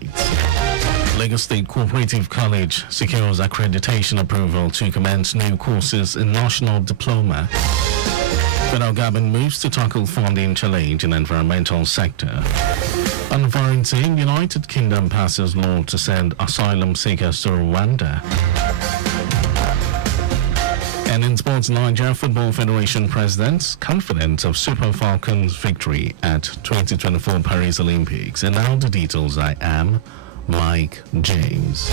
Rights. Lagos State Cooperative College secures accreditation approval to commence new courses in national diploma. Federal government moves to tackle funding challenge in environmental sector. On foreign team, United Kingdom passes law to send asylum seekers to Rwanda. And in sports, Nigeria Football Federation president confident of Super Falcons' victory at 2024 Paris Olympics. And now the details. I am Mike James.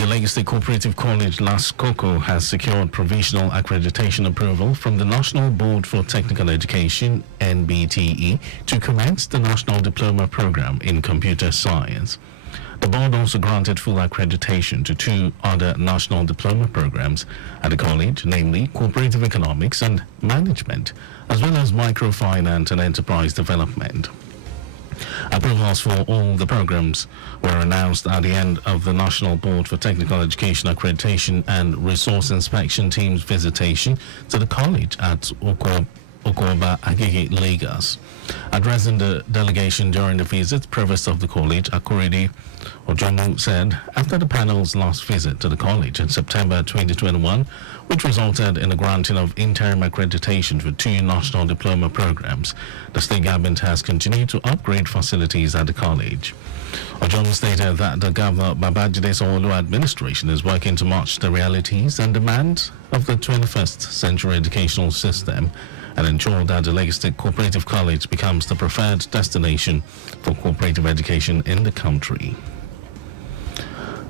The Lagos State Cooperative College LASCOCO has secured provisional accreditation approval from the National Board for Technical Education (NBTE) to commence the National Diploma Program in Computer Science. The board also granted full accreditation to two other national diploma programs at the college, namely Cooperative Economics and Management, as well as Microfinance and Enterprise Development. Approvals for all the programs were announced at the end of the National Board for Technical Education Accreditation and Resource Inspection Team's visitation to the college at Okoba Agege, Lagos. Addressing the delegation during the visit, Provost of the college, Akorede Ojomu, said after the panel's last visit to the college in September 2021, which resulted in the granting of interim accreditation for two national diploma programs, the state government has continued to upgrade facilities at the college. Ojomu stated that the Governor Babajide Sanwo-Olu administration is working to match the realities and demands of the 21st century educational system and ensure that the Lagos State Cooperative College becomes the preferred destination for cooperative education in the country.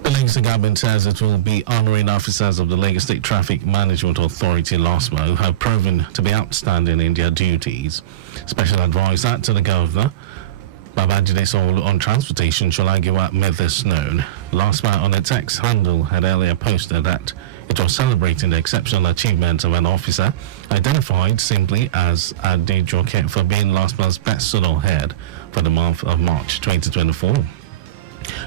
The Lagos State government says it will be honoring officers of the Lagos State Traffic Management Authority (LASMA) who have proven to be outstanding in their duties. Special advisor to the governor, Babajide Sanwo-Olu, on transportation, Sholagiwa, made this known. LASMA on its X handle had earlier posted that it was celebrating the exceptional achievement of an officer identified simply as Adejoke for being LASMA's best zonal head for the month of March 2024.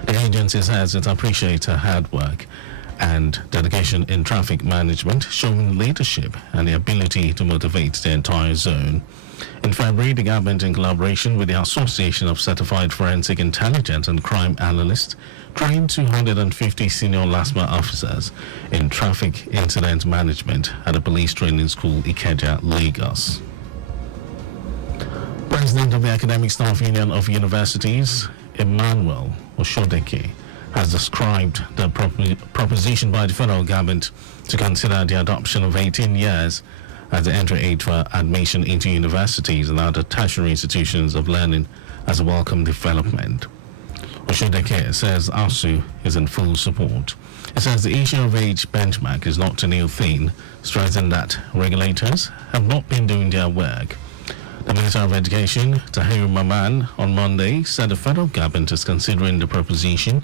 The agency says it appreciates her hard work and dedication in traffic management, showing leadership and the ability to motivate the entire zone. In February, the government, in collaboration with the Association of Certified Forensic Intelligence and Crime Analysts, trained 250 senior LASMA officers in traffic incident management at the Police Training School, Ikeja, Lagos. President of the Academic Staff Union of Universities, Emmanuel Oshodeke, has described the proposition by the federal government to consider the adoption of 18 years as the entry age for admission into universities and other tertiary institutions of learning as a welcome development. Oshodeke says ASU is in full support. It says the issue of age benchmark is not a new thing, stressing that regulators have not been doing their work. The Minister of Education, Tahir Maman, on Monday said the federal government is considering the proposition,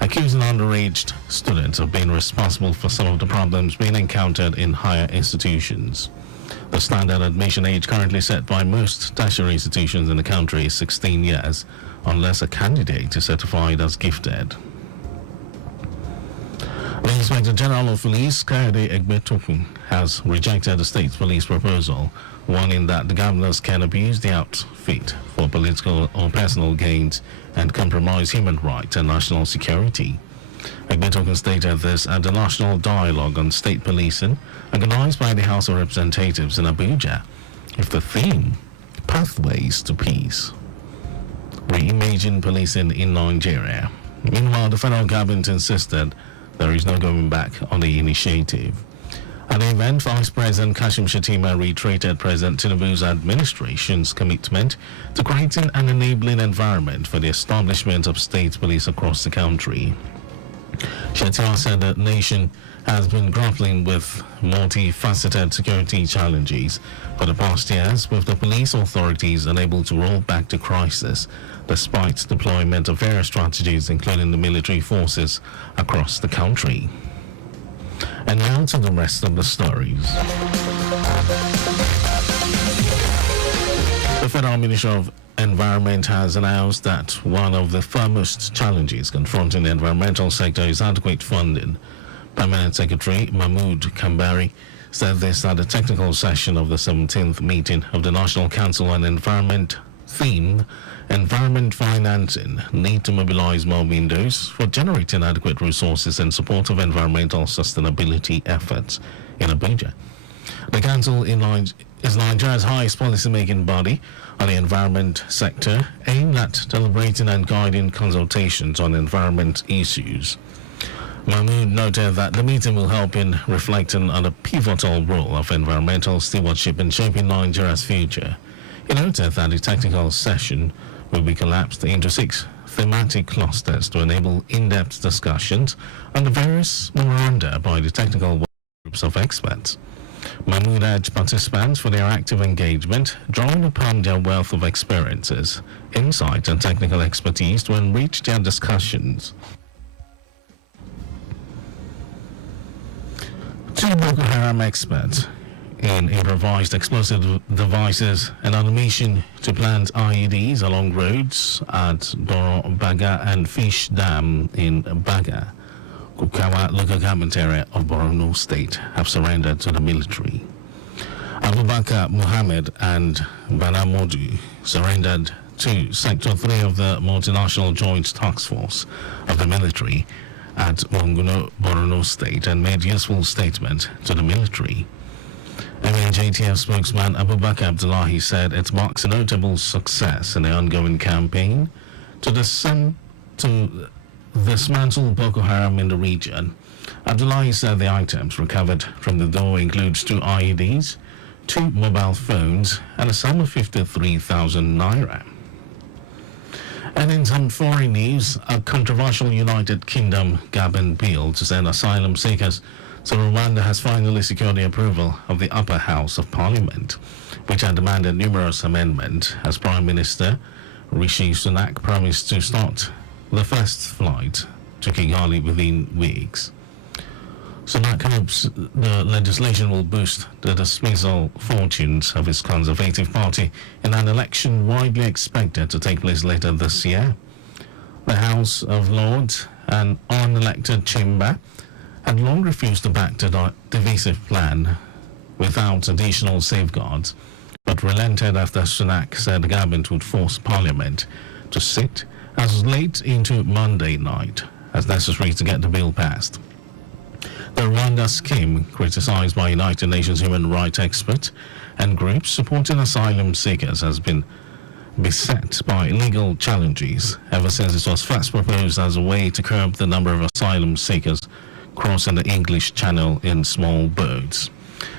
accusing underage students of being responsible for some of the problems being encountered in higher institutions. The standard admission age currently set by most tertiary institutions in the country is 16 years, unless a candidate is certified as gifted. The Inspector General of Police, Kayode Egbetokun, has rejected the state's police proposal, warning that the governors can abuse the outfit for political or personal gains and compromise human rights and national security. Egbetokun stated this at the National Dialogue on State Policing, organized by the House of Representatives in Abuja, with the theme, Pathways to Peace. Reimagine policing in Nigeria. Meanwhile, the federal government insisted there is no going back on the initiative. At the event, Vice President Kashim Shettima reiterated President Tinubu's administration's commitment to creating an enabling environment for the establishment of state police across the country. Shettima said the nation has been grappling with multifaceted security challenges for the past years, with the police authorities unable to roll back the crisis despite deployment of various strategies, including the military forces across the country. And now to the rest of the stories. The Federal Ministry of Environment has announced that one of the foremost challenges confronting the environmental sector is adequate funding. Permanent Secretary Mahmood Kambari said this at the technical session of the 17th meeting of the National Council on Environment themed environment financing need to mobilize more windows for generating adequate resources in support of environmental sustainability efforts in Abuja. The council is Nigeria's highest policy-making body on the environment sector, aimed at deliberating and guiding consultations on environment issues. Mahmood noted that the meeting will help in reflecting on the pivotal role of environmental stewardship in shaping Nigeria's future. He noted that the technical session will be collapsed into 6 thematic clusters to enable in-depth discussions on the various memoranda by the technical groups of experts. Mahmood urged participants for their active engagement, drawing upon their wealth of experiences, insight, and technical expertise to enrich their discussions. 2 Boko Haram experts in improvised explosive devices and on a mission to plant IEDs along roads at Doro Baga and Fish Dam in Baga, Kukawa local government area of Borno State, have surrendered to the military. Abubakar Muhammad and Bala Modu surrendered to Sector 3 of the Multinational Joint Task Force of the military at Monguno, Borno State, and made useful statement to the military. MNJTF spokesman Abubakar Abdullahi said it marks a notable success in the ongoing campaign to dismantle Boko Haram in the region. Abdullahi said the items recovered from the door includes 2 IEDs, 2 mobile phones, and a sum of 53,000 naira. And in some foreign news, a controversial United Kingdom Gabon bill to send asylum seekers to Rwanda has finally secured the approval of the upper house of parliament, which had demanded numerous amendments as Prime Minister Rishi Sunak promised to start the first flight to Kigali within weeks. Sunak hopes the legislation will boost the dismissal fortunes of his Conservative Party in an election widely expected to take place later this year. The House of Lords, an unelected chamber, had long refused to back the divisive plan without additional safeguards, but relented after Sunak said the government would force Parliament to sit as late into Monday night as necessary to get the bill passed. The Rwanda scheme, criticized by United Nations human rights experts and groups supporting asylum seekers, has been beset by legal challenges ever since it was first proposed as a way to curb the number of asylum seekers crossing the English Channel in small boats.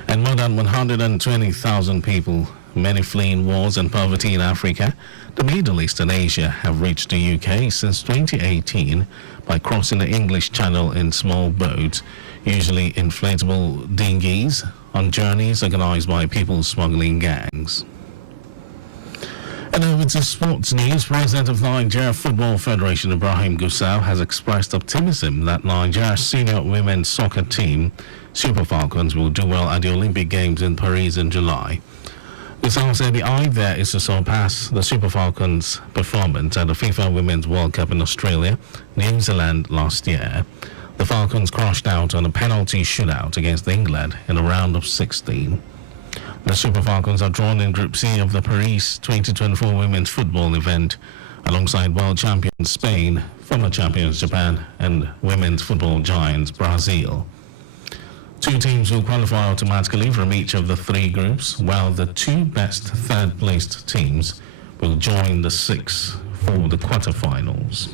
And more than 120,000 people, many fleeing wars and poverty in Africa, the Middle East and Asia, have reached the UK since 2018 by crossing the English Channel in small boats, usually inflatable dinghies, on journeys organized by people smuggling gangs. And over to sports news, President of Nigeria Football Federation Ibrahim Gusau has expressed optimism that Nigeria's senior women's soccer team, Super Falcons, will do well at the Olympic Games in Paris in July. Gusau said the eye there is to surpass the Super Falcons' performance at the FIFA Women's World Cup in Australia, New Zealand last year. The Falcons crashed out on a penalty shootout against England in a round of 16. The Super Falcons are drawn in Group C of the Paris 2024 women's football event, alongside world champions Spain, former champions Japan, and women's football giants Brazil. 2 teams will qualify automatically from each of the 3 groups, while the 2 best third-placed teams will join the 6 for the quarterfinals.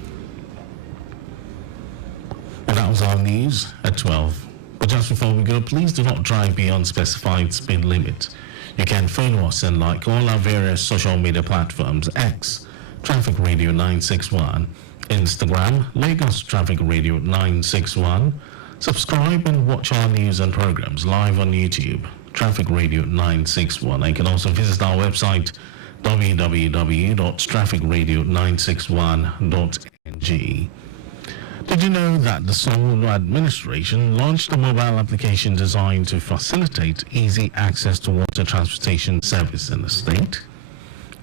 And that was our news at 12. But just before we go, please do not drive beyond specified speed limit. You can follow us and like all our various social media platforms: X, Traffic Radio 961, Instagram, Lagos Traffic Radio 961. Subscribe and watch our news and programs live on YouTube, Traffic Radio 961. And you can also visit our website, www.trafficradio961.ng. Did you know that the Solo administration launched a mobile application designed to facilitate easy access to water transportation service in the state?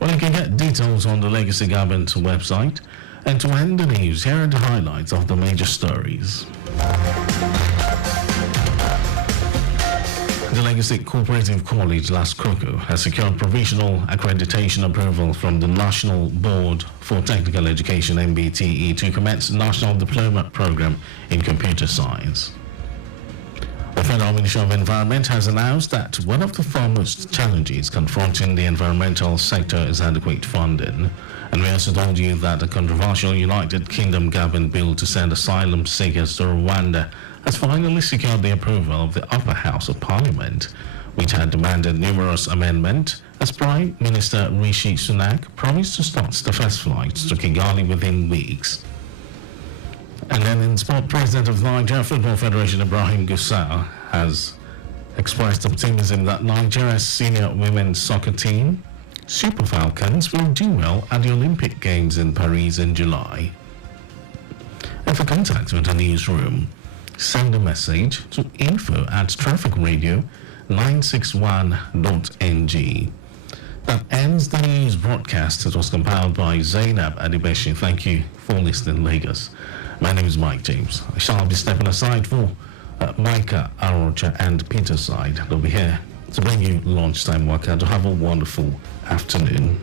Well, you can get details on the Legacy Government website. And to end the news, here are the highlights of the major stories. The The Lagos State Cooperative College, Las Coco, has secured provisional accreditation approval from the National Board for Technical Education (NBTE) to commence National Diploma Program in Computer Science. The Federal Ministry of Environment has announced that one of the foremost challenges confronting the environmental sector is adequate funding. And we also told you that the controversial United Kingdom government bill to send asylum seekers to Rwanda has finally secured the approval of the upper house of parliament, which had demanded numerous amendments, as Prime Minister Rishi Sunak promised to start the first flights to Kigali within weeks. And then in sport, President of Nigeria Football Federation Ibrahim Gusau has expressed optimism that Nigeria's senior women's soccer team, Super Falcons, will do well at the Olympic Games in Paris in July. And for contact with the newsroom, send a message to info@trafficradio961.ng. That ends the news broadcast. It was compiled by Zainab Adebeshi. Thank you for listening, Lagos. My name is Mike James. I shall be stepping aside for Micah Arocha and Peter Side. They'll be here to bring you lunchtime workout. To have a wonderful afternoon.